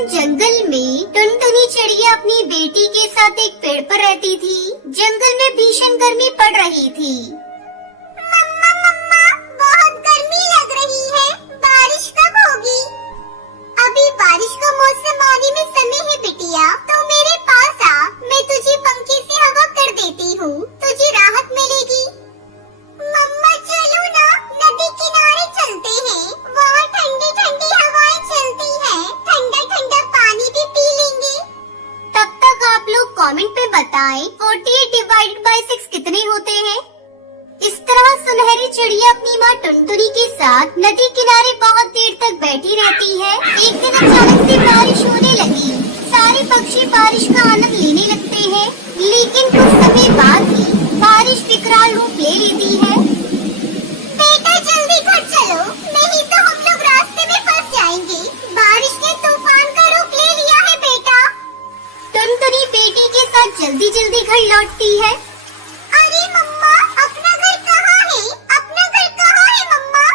दिन जंगल में टुनटुनी चिड़िया अपनी बेटी के साथ एक पेड़ पर रहती थी। जंगल में भीषण गर्मी पड़ रही थी। मम्मा मम्मा, बहुत गर्मी लग रही है, बारिश कब होगी? अभी बारिश का मौसम आने में समय है बिटिया, तो मेरे पास आ, मैं तुझे पंखे से हवा कर देती हूँ, तुझे राहत मिलेगी। मम्मा चलो ना, नदी किनारे चलते हैं, वहाँ ठंडी ठंडी हवाएं चलती हैं, ठंडा ठंडा पानी भी पी लेंगे। तब तक आप लोग कमेंट पे बताएं 48 डिवाइडेड बाय 6 कितने होते हैं। इस तरह सुनहरी चिड़िया अपनी माँ टुनटुनी के साथ नदी किनारे बहुत देर तक बैठी रहती है। एक दिन अचानक से बारिश होने लगी। सारे पक्षी बारिश का आनंद लेने लगते हैं, लेकिन कुछ समय बाद ही बारिश विकराल रूप ले लेती है। बेटा जल्दी घर चलो, नहीं तो हम लोग रास्ते में फंस जाएंगे। बारिश ने तूफान का रूप ले लिया है बेटा। टुनटुनी बेटी के साथ जल्दी जल्दी घर लौटती है। अरे मम्मा, अपना घर कहाँ है? अपना घर कहाँ है मम्मा?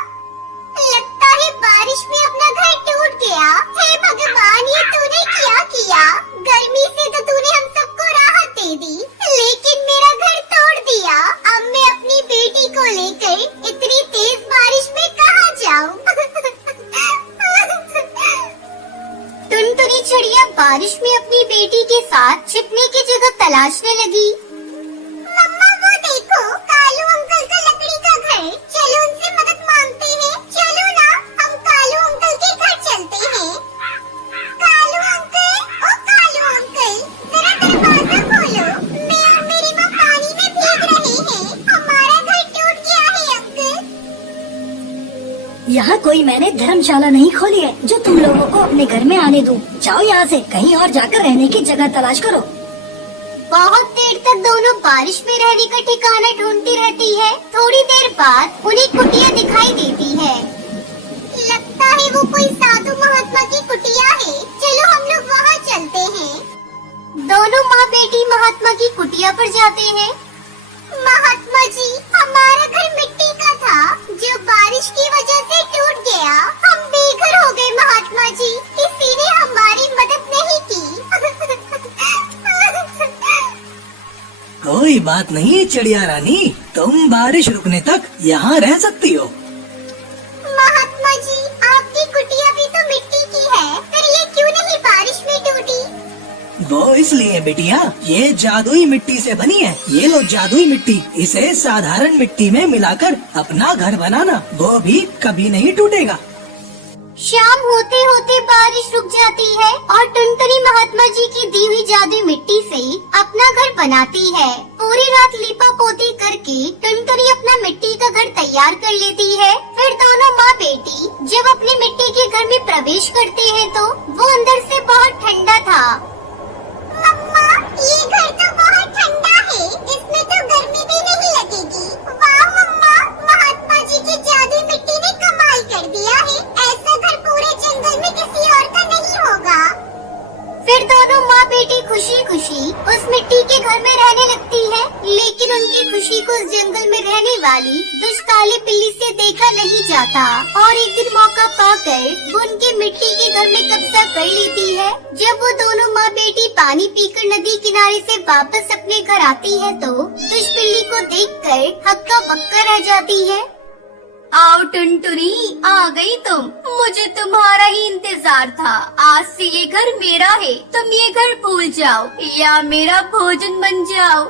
लगता है बारिश में अपना घर टूट गया। हे भगवान, ये तूने क्या किया? गर्मी से तो तूने हम सबको राहत दे दी, लेकिन मेरा घर तोड़ दिया। अब मैं अपनी बेटी को लेकर इतनी तेज बारिश में कहाँ जाऊँ? टुनटुनी चिड़िया बारिश में अपनी बेटी के साथ छिपने की जगह तलाशने लगी। मम्मा वो देखो, कालू अंकल का लकड़ी का घर। चलो उनसे मदद मांगते हैं। चलो ना, हम कालू अंकल के घर चलते हैं। कालू अंकल, ओ कालू अंकल, जरा दरवाजा खोलो। मैं और मेरी माँ पानी में भीग रहे हैं। हमारा घर टूट गया है अंकल। यहाँ कोई मैंने धर्मशाला नहीं खोली है जो तुम लोगों को अपने घर में आने दूं। जाओ यहाँ से, कहीं और जाकर रहने की जगह तलाश करो। बहुत देर तक दोनों बारिश में रहने का ठिकाना ढूंढती रहती है। थोड़ी देर बाद उन्हें कुटिया दिखाई देती है। लगता है वो कोई साधु महात्मा की कुटिया है। चलो हम लोग वहाँ चलते हैं। दोनों माँ बेटी महात्मा की कुटिया पर जाते हैं। महात्मा जी, हमारा घर मिट्टी का था जो बारिश की वजह से टूट गया। हम बेघर हो गए महात्मा जी, किसी ने हमारी मदद नहीं की। कोई बात नहीं चिड़िया रानी, तुम बारिश रुकने तक यहाँ रह सकती हो। महात्मा जी, आपकी कुटिया भी तो मिट्टी की है, फिर ये क्यों नहीं बारिश में टूटी? वो इसलिए बिटिया, ये जादुई मिट्टी से बनी है। ये लो जादुई मिट्टी, इसे साधारण मिट्टी में मिलाकर अपना घर बनाना, वो भी कभी नहीं टूटेगा। शाम होते होते बारिश रुक जाती है और टुनटुनी महात्मा जी की दी हुई जादुई मिट्टी से अपना घर बनाती है। पूरी रात लीपा पोती करके टुनटुनी अपना मिट्टी का घर तैयार कर लेती है। फिर दोनों माँ बेटी जब अपने मिट्टी के घर में प्रवेश करते हैं तो वो अंदर से बहुत ठंडा था। मम्मा, ये घर तो बहुत ठंडा है, इसमें तो गर्मी भी नहीं लगेगी। वाह मम्मा, महात्मा जी की जादुई मिट्टी ने कमाल कर दिया है। ऐसा घर पूरे जंगल में किसी और का नहीं होगा। फिर दोनों माँ बेटी खुशी खुशी उस मिट्टी के घर में रहने लगती है, लेकिन उनकी खुशी को उस जंगल में रहने वाली दुष्ट काली बिल्ली से देखा नहीं जाता। और एक दिन मौका पाकर वो उनके मिट्टी के घर में कब्जा कर लेती है। जब वो दोनों माँ बेटी पानी पीकर नदी किनारे से वापस अपने घर आती है तो दुष्ट बिल्ली को देखकर हक्का बक्का रह जाती है। आओ टुनटुनी, आ गई तुम। मुझे तुम्हारा ही इंतजार था। आज से ये घर मेरा है, तुम ये घर भूल जाओ या मेरा भोजन बन जाओ।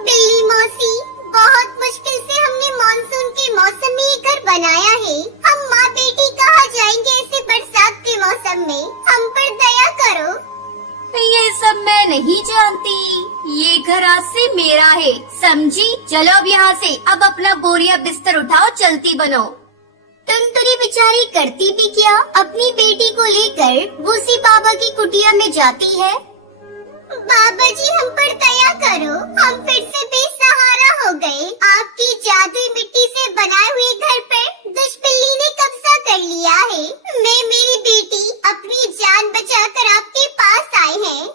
बिल्ली मौसी, बहुत मुश्किल से हमने मानसून के मौसम में ये घर बनाया है। हम माँ बेटी कहाँ जाएंगे ऐसे बरसात के मौसम में? हम पर दया करो। ये सब मैं नहीं जानती, ये घर आज से मेरा है, समझी? चलो अब यहाँ से, अब अपना बोरिया बिस्तर उठाओ, चलती बनो। टुनटुनी बेचारी करती भी क्या, अपनी बेटी को लेकर भूसी बाबा की कुटिया में जाती है। बाबा जी, हम पर दया करो, हम फिर से बेसहारा हो गए। आपकी जादुई मिट्टी से बनाए हुए घर पर दुष्ट बिल्ली ने कब्जा कर लिया है। मैं मेरी बेटी अपनी जान बचाकर आपके पास आए हैं।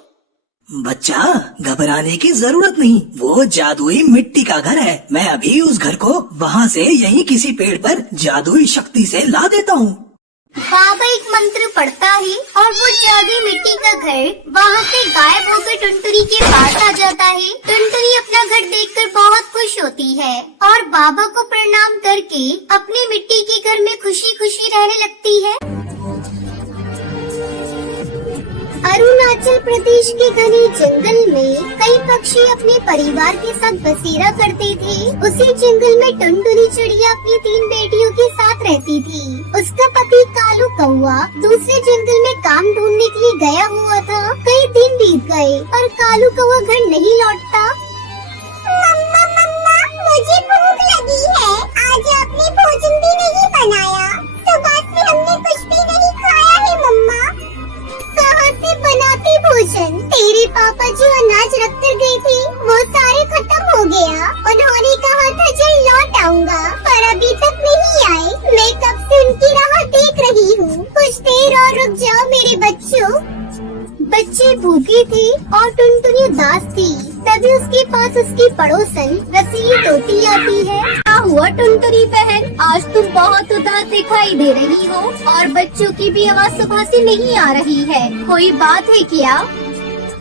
बच्चा, घबराने की जरूरत नहीं, वो जादुई मिट्टी का घर है। मैं अभी उस घर को वहाँ से यहीं किसी पेड़ पर जादुई शक्ति से ला देता हूँ। बाबा एक मंत्र पढ़ता है और वो जादुई मिट्टी का घर वहाँ से गायब होकर टुनटुनी के पास आ जाता है। टुनटुनी अपना घर देखकर बहुत खुश होती है और बाबा को प्रणाम करके अपने मिट्टी के घर में खुशी खुशी रहने लगती है। अरुणाचल प्रदेश के घने जंगल में कई पक्षी अपने परिवार के साथ बसेरा करते थे। उसी जंगल में टुनटुनी चिड़िया अपनी 3 बेटियों के साथ रहती थी। उसका पति कालू कौआ दूसरे जंगल में काम ढूंढने के लिए गया हुआ था। कई दिन बीत गए और कालू कौआ घर नहीं लौटता। मम्मा मम्मा, मुझे भूख लगी है। आज आपने भोजन भी नहीं बनाया। सुबह से हमने कुछ भी नहीं खाया है मम्मा। कहाँ से बनाते भोजन? तेरे पापा जो अनाज रख कर गए थे वो सारे खत्म हो गया। उन्होंने कहा था जल्द लौट आऊंगा, पर अभी तक नहीं आए। मैं कब से उनकी राह देख रही हूँ। कुछ देर और रुक जाओ मेरे बच्चों। बच्चे भूखे थे और टुनटुनी उदास थी। तभी उसके पास उसकी पड़ोसन रसीली तोती आती है। क्या हुआ टुनटुनी बहन, आज तुम बहुत उदास दिखाई दे रही हो और बच्चों की भी आवाज सुबह से नहीं आ रही है। कोई बात है क्या?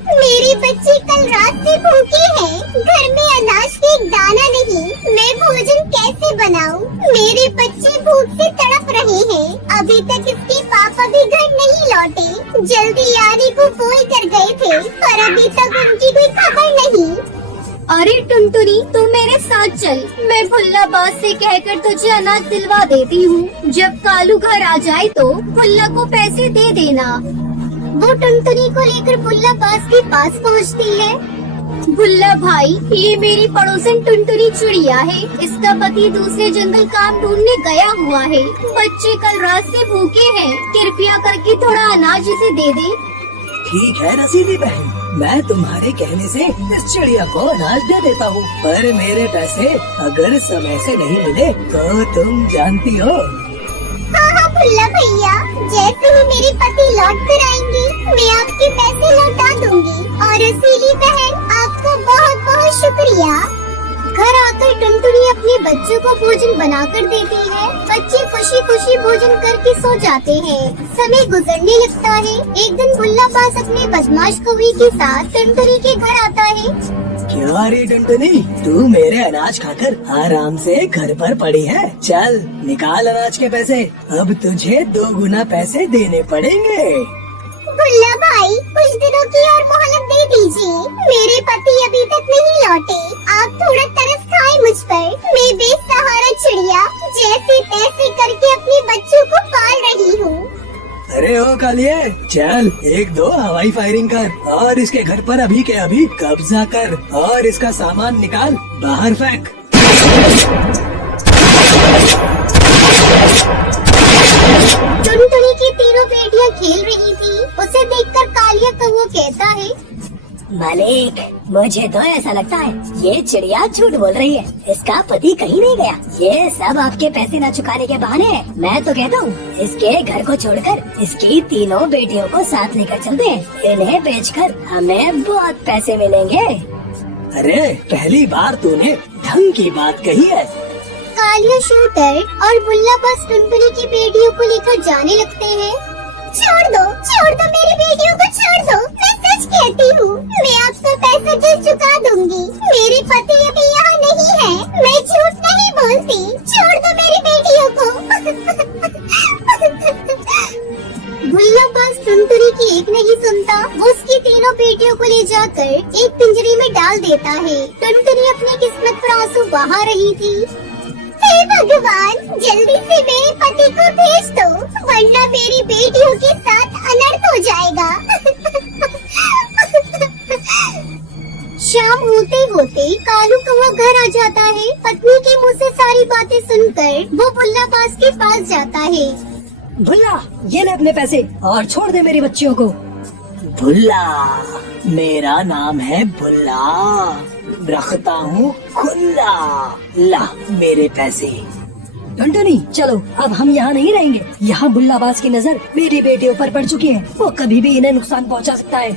मेरे बच्चे कल रात से भूखे हैं। घर में अनाज का एक दाना नहीं। मैं भोजन कैसे बनाऊं? मेरे बच्चे भूख से तड़प रहे हैं। अभी तक इसके पापा भी घर नहीं लौटे। जल्दी आने को बोल कर गए थे, पर अभी तक उनकी कोई खबर नहीं। अरे टुनटुनी, तू मेरे साथ चल। मैं भुल्ला बास से कहकर तुझे अनाज दिलवा देती हूँ। जब कालू घर आ जाए तो भुल्ला को पैसे दे देना। वो टुनटुनी को लेकर भुल्ला बास के पास पहुँचती है। भुल्ला भाई, ये मेरी पड़ोसन टुनटुनी चिड़िया है। इसका पति दूसरे जंगल काम ढूंढने गया हुआ है। बच्चे कल रात से भूखे हैं। कृपया करके थोड़ा अनाज इसे दे दे। ठीक है रसीली बहन, मैं तुम्हारे कहने से इस चिड़िया को अनाज दे देता हूँ, पर मेरे पैसे अगर समय से नहीं मिले तो तुम जानती हो। हाँ भुल्ला भैया, जैसे ही मेरे पति लौट कर आएंगे मैं आपके पैसे लौटा दूंगी। और रसीली बहन, आपका बहुत बहुत शुक्रिया। घर आकर टुनटुनी अपने बच्चों को भोजन बनाकर देती है। बच्चे खुशी खुशी भोजन करके सो जाते हैं। समय गुजरने लगता है। एक दिन भुल्ला बास अपने बदमाश कौवे के साथ टुनटुनी के घर आता है। क्या रे टुनटुनी, तू मेरे अनाज खाकर आराम से घर पर पड़ी है? चल निकाल अनाज के पैसे, अब तुझे 2 गुना पैसे देने पड़ेंगे। भुल्ला भाई, कुछ दिनों की और मोहलत दे दीजिए। मेरे पति अभी तक नहीं लौटे। आप थोड़ा तरस खाए मुझ पर। मैं बेसहारा चिड़िया जैसे तैसे करके अपने बच्चों को पाल रही हूँ। अरे ओ कालिए, चल 1-2 हवाई फायरिंग कर और इसके घर पर अभी के अभी कब्जा कर और इसका सामान निकाल बाहर फेंक। टुनटुनी की तीनों बेटियां खेल रही थी। उसे देखकर कालिया कौवा कहता है, मालिक, मुझे तो ऐसा लगता है ये चिड़िया झूठ बोल रही है। इसका पति कहीं नहीं गया। ये सब आपके पैसे न चुकाने के बहाने हैं। मैं तो कहता हूँ इसके घर को छोड़कर इसकी तीनों बेटियों को साथ लेकर चलते हैं। इन्हें बेचकर हमें बहुत पैसे मिलेंगे। अरे पहली बार तूने ढंग की बात कही है। कालिया शूटर और भुल्ला बास टुनटुनी की बेटियों को लेकर जाने लगते हैं। छोड़ दो मेरी बेटियों को छोड़ दो। मैं सच कहती हूँ, मैं आपका पैसा जल्द चुका दूंगी। मेरे पति अभी यहाँ नहीं है। मैं झूठ नहीं बोलती। छोड़ दो मेरी बेटियों को। भुल्ला बास टुनटुनी की एक नहीं सुनता। वो उसकी तीनों बेटियों को ले जाकर एक पिंजरे में डाल देता है। टुनटुनी अपनी किस्मत पर आंसू बहा रही थी। हे भगवान, जल्दी से मेरे पति को भेज दो, वरना मेरी बेटियों के साथ अनर्थ हो जाएगा। शाम होते होते कालू कौवा घर आ जाता है। पत्नी के मुंह से सारी बातें सुनकर वो भुल्ला बास के पास जाता है। भुल्ला, ये ले अपने पैसे और छोड़ दे मेरी बच्चियों को। भुल्ला, मेरा नाम है भुल्ला, रखता हूँ खुल्ला। ला मेरे पैसे। टुनटुनी, चलो अब हम यहाँ नहीं रहेंगे। यहाँ भुल्ला बास की नजर मेरी बेटियों पर पड़ चुकी है। वो कभी भी इन्हें नुकसान पहुँचा सकता है।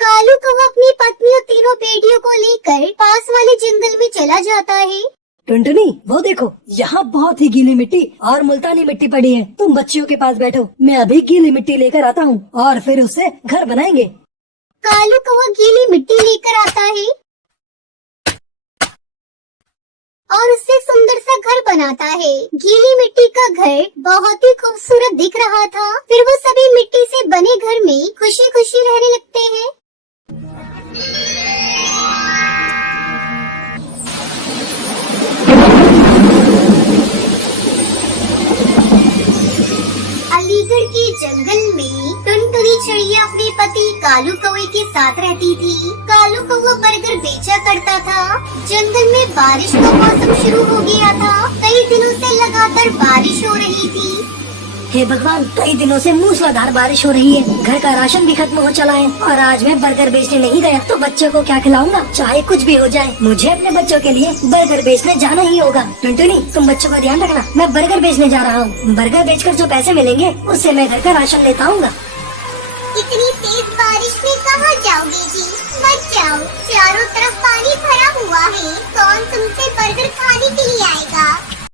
कालू कौवा अपनी पत्नी और तीनों बेटियों को लेकर पास वाले जंगल में चला जाता है। टुनटुनी वो देखो, यहाँ बहुत ही गीली मिट्टी और मुल्तानी मिट्टी पड़ी है। तुम बच्चियों के पास बैठो, मैं अभी गीली मिट्टी लेकर आता हूँ और फिर उससे घर बनाएंगे। कालू कौवा गीली मिट्टी लेकर आता है और उससे सुंदर सा घर बनाता है। गीली मिट्टी का घर बहुत ही खूबसूरत दिख रहा था। फिर वो सभी मिट्टी से बने घर में खुशी खुशी रहने लगते हैं। अलीगढ़ के जंगल में टुनटुनी चिड़िया अपने पति कालू कौवे के साथ रहती थी। कालू कौवा बर्गर बेचा करता था। जंगल में बारिश का मौसम शुरू हो गया था। कई दिनों से लगातार बारिश हो रही थी। हे भगवान, कई दिनों से मूसलाधार बारिश हो रही है। घर का राशन भी खत्म हो चला है और आज मैं बर्गर बेचने नहीं गया तो बच्चों को क्या खिलाऊंगा। चाहे कुछ भी हो जाए, मुझे अपने बच्चों के लिए बर्गर बेचने जाना ही होगा। टुनटुनी, तुम बच्चों का ध्यान रखना, मैं बर्गर बेचने जा रहा हूँ। बर्गर बेचकर जो पैसे मिलेंगे उससे मैं घर का राशन लेता आऊंगा। इतनी तेज बारिश में कहाँ जाओगे जी? मत जाओ, चारों तरफ पानी भरा हुआ